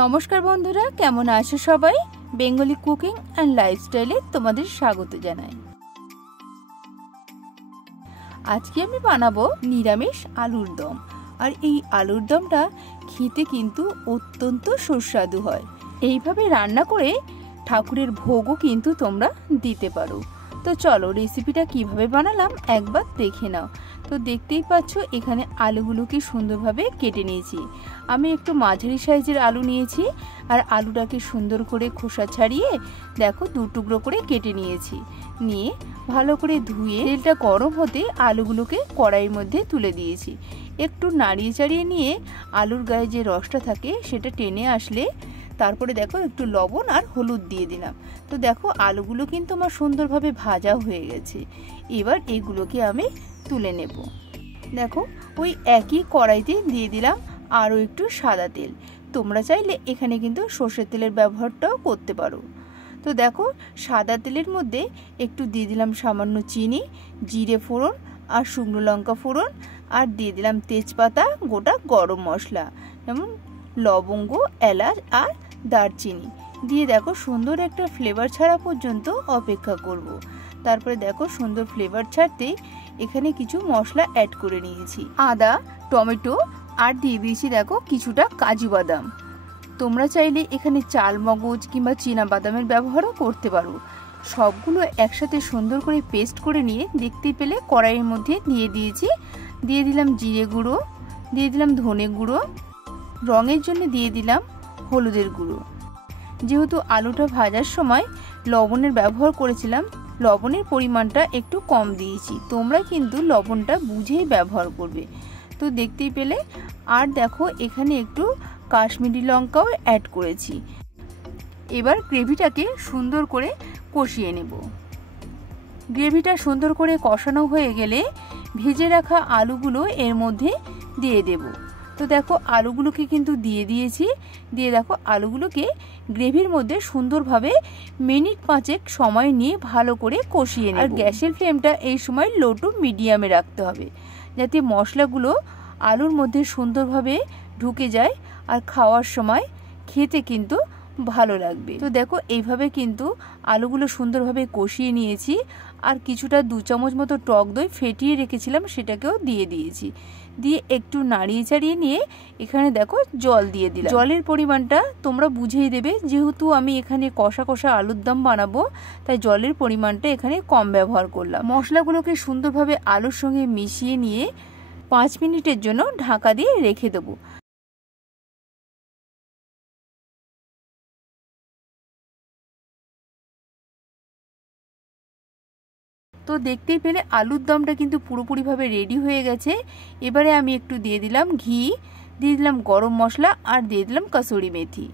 নমস্কার বন্ধুরা, কেমন আছো সবাই? বেঙ্গলি কুকিং অ্যান্ড লাইফস্টাইলে তোমাদের স্বাগত জানাই। আজকে আমি বানাবো নিরামিষ আলুর দম। আর এই আলুর দমটা খেতে কিন্তু অত্যন্ত সুস্বাদু হয়। এইভাবে রান্না করে ঠাকুরের ভোগও কিন্তু তোমরা দিতে পারো। তো চলো রেসিপিটা কিভাবে বানালাম একবার দেখে নাও। তো দেখতেই পাচ্ছ এখানে আলুগুলোকে সুন্দরভাবে কেটে নিয়েছি। আমি একটু মাঝারি সাইজের আলু নিয়েছি আর আলুটাকে সুন্দর করে খোসা ছাড়িয়ে দেখো দু টুকরো করে কেটে নিয়েছি। নিয়ে ভালো করে ধুয়ে তেলটা গরম হতে আলুগুলোকে কড়াইয়ের মধ্যে তুলে দিয়েছি। একটু নাড়িয়ে চাড়িয়ে নিয়ে আলুর গায়ে যে রসটা থাকে সেটা টেনে আসলে তারপরে দেখো একটু লবণ আর হলুদ দিয়ে দিলাম। তো দেখো আলুগুলো কিন্তু আমার সুন্দরভাবে ভাজা হয়ে গেছে। এবার এগুলোকে আমি তুলে নেব। দেখো ওই একই কড়াইতে দিয়ে দিলাম আরও একটু সাদা তেল। তোমরা চাইলে এখানে কিন্তু সর্ষের তেলের ব্যবহারটাও করতে পারো। তো দেখো সাদা তেলের মধ্যে একটু দিয়ে দিলাম সামান্য চিনি, জিরে ফোড়ন আর শুকনো লঙ্কা ফোড়ন, আর দিয়ে দিলাম তেজপাতা, গোটা গরম মশলা যেমন লবঙ্গ, এলাচ আর দারচিনি দিয়ে দেখো সুন্দর একটা ফ্লেভার ছাড়া পর্যন্ত অপেক্ষা করব। তারপরে দেখো সুন্দর ফ্লেভার ছাড়তেই এখানে কিছু মশলা অ্যাড করে নিয়েছি, আদা, টমেটো আর দিয়ে দিয়েছি দেখো কিছুটা কাজু বাদাম। তোমরা চাইলে এখানে চাল মগজ কিংবা চীনা বাদামের ব্যবহারও করতে পারো। সবগুলো একসাথে সুন্দর করে পেস্ট করে নিয়ে দেখতে পেলে কড়াইয়ের মধ্যে দিয়ে দিয়েছি। দিয়ে দিলাম জিরে গুঁড়ো, দিয়ে দিলাম ধনে গুঁড়ো, রঙের জন্য দিয়ে দিলাম হলুদের গুঁড়ো। যেহেতু আলুটা ভাজার সময় লবণের ব্যবহার করেছিলাম, লবণের পরিমাণটা একটু কম দিয়েছি। তোমরা কিন্তু লবণটা বুঝেই ব্যবহার করবে। তো দেখতেই পেলে। আর দেখো এখানে একটু কাশ্মীরি লঙ্কাও অ্যাড করেছি। এবার গ্রেভিটাকে সুন্দর করে কষিয়ে নেব। গ্রেভিটা সুন্দর করে কষানো হয়ে গেলে ভেজে রাখা আলুগুলো এর মধ্যে দিয়ে দেব। তো দেখো আলুগুলোকে কিন্তু দিয়ে দিয়েছি। দিয়ে দেখো আলুগুলোকে গ্রেভির মধ্যে সুন্দরভাবে মিনিট 5 সময় নিয়ে ভালো করে কষিয়ে নেব। আর গ্যাসের ফ্লেমটা এই সময় লো টু মিডিয়ামে রাখতে হবে, যাতে মশলাগুলো আলুর মধ্যে সুন্দরভাবে ঢুকে যায় আর খাওয়ার সময় খেতে কিন্তু ভালো লাগবে। তো দেখো এইভাবে কিন্তু আলুগুলো সুন্দরভাবে কষিয়ে নিয়েছি। আর কিছুটা 2 চামচ মতো টক দই ফেটিয়ে রেখেছিলাম সেটাকেও দিয়ে দিয়েছি। দিয়ে একটু নাড়িয়ে চাড়িয়ে নিয়ে এখানে দেখো জল দিয়ে দিলাম। জলের পরিমাণটা তোমরা বুঝেই দেবে, যেহেতু আমি এখানে কষা কষা আলুর দম বানাবো তাই জলের পরিমাণটা এখানে কম ব্যবহার করলাম। মশলাগুলোকে সুন্দরভাবে আলুর সঙ্গে মিশিয়ে নিয়ে 5 মিনিটের জন্য ঢাকা দিয়ে রেখে দেবো। তো দেখতেই পেলে আলুর দমটা কিন্তু পুরোপুরিভাবে রেডি হয়ে গেছে। এবারে আমি একটু দিয়ে দিলাম ঘি, দিয়ে দিলাম গরম মশলা আর দিয়ে দিলাম কসুরি মেথি,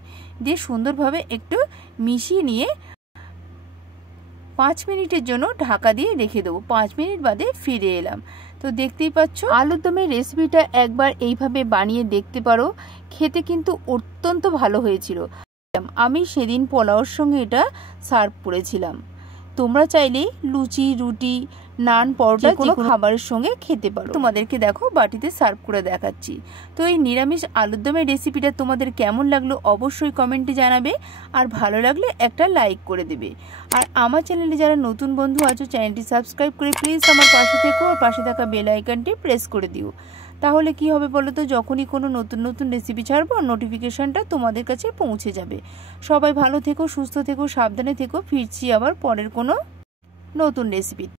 দিয়ে সুন্দরভাবে একটু মিশিয়ে নিয়ে 5 মিনিটের জন্য ঢাকা দিয়ে রেখে দেবো। 5 মিনিট বাদে ফিরে এলাম। তো দেখতেই পাচ্ছ আলুর দমের রেসিপিটা একবার এইভাবে বানিয়ে দেখতে পারো। খেতে কিন্তু অত্যন্ত ভালো হয়েছিল। আমি সেদিন পোলাওর সঙ্গে এটা সার্ভ করেছিলাম। তোমরা চাইলেই লুচি, রুটি, নান, পরোটা কোনো খাবারের সঙ্গে খেতে পারো। তোমাদেরকে দেখো বাটিতে সার্ভ করে দেখাচ্ছি। তো এই নিরামিষ আলুর দমের রেসিপিটা তোমাদের কেমন লাগলো অবশ্যই কমেন্টে জানাবে। আর ভালো লাগলে একটা লাইক করে দেবে। আর আমার চ্যানেলে যারা নতুন বন্ধু আছো চ্যানেলটি সাবস্ক্রাইব করে প্লিজ আমার পাশে থেকো আর পাশে থাকা বেল আইকনটি প্রেস করে দিও। তাহলে কি হবে বলো তো, যখনই কোনো নতুন নতুন রেসিপি ছাড়বো নোটিফিকেশনটা তোমাদের কাছে পৌঁছে যাবে। সবাই ভালো থেকো, সুস্থ থেকো, সাবধানে থেকো। ফিরছি আবার পরের কোনো নতুন রেসিপি।